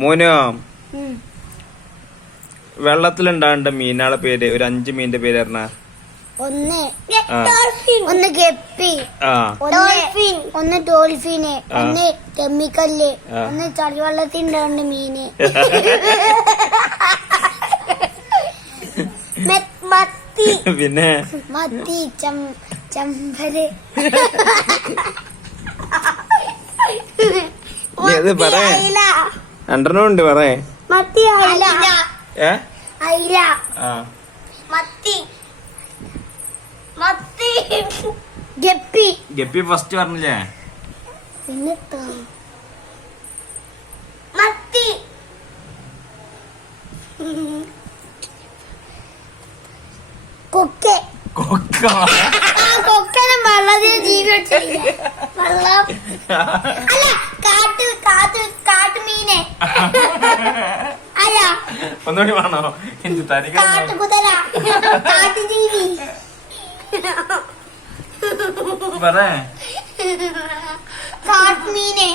മോനോ വെള്ളത്തിലുണ്ടാകേണ്ട മീനാളെ പേര് ഒരു 5 മീനിന്റെ പേര് പറഞ്ഞ. ഒന്ന് ഗപ്പി, ഒന്ന് ഡോൾഫിന്, ഒന്ന് കെമിക്കല്, ഒന്ന് ചളിവെള്ളത്തിൻ്റെ മീന്, മത്തി, പിന്നെ മത്തി, ചമ്പല്. രണ്ടെണ്ണം ഉണ്ട് പറയേ. മത്തി, അയില, അയില, മത്തി, മത്തി, ഗപ്പി. ഗപ്പി ഫസ്റ്റ് പറഞ്ഞില്ലേ? പിന്നെ മത്തി, കൊക്കെ. കൊക്കനും വെള്ളത്തിൽ ജീവിച്ചില്ല. വെള്ളം അല്ല, കാട്ടുമീനെ. അല്ല, ഒന്നുകൂടി വേണോ? കാട്ടുകുതിര, കാട്ടുജീവി, പറേ. കാട്ടുമീനെ.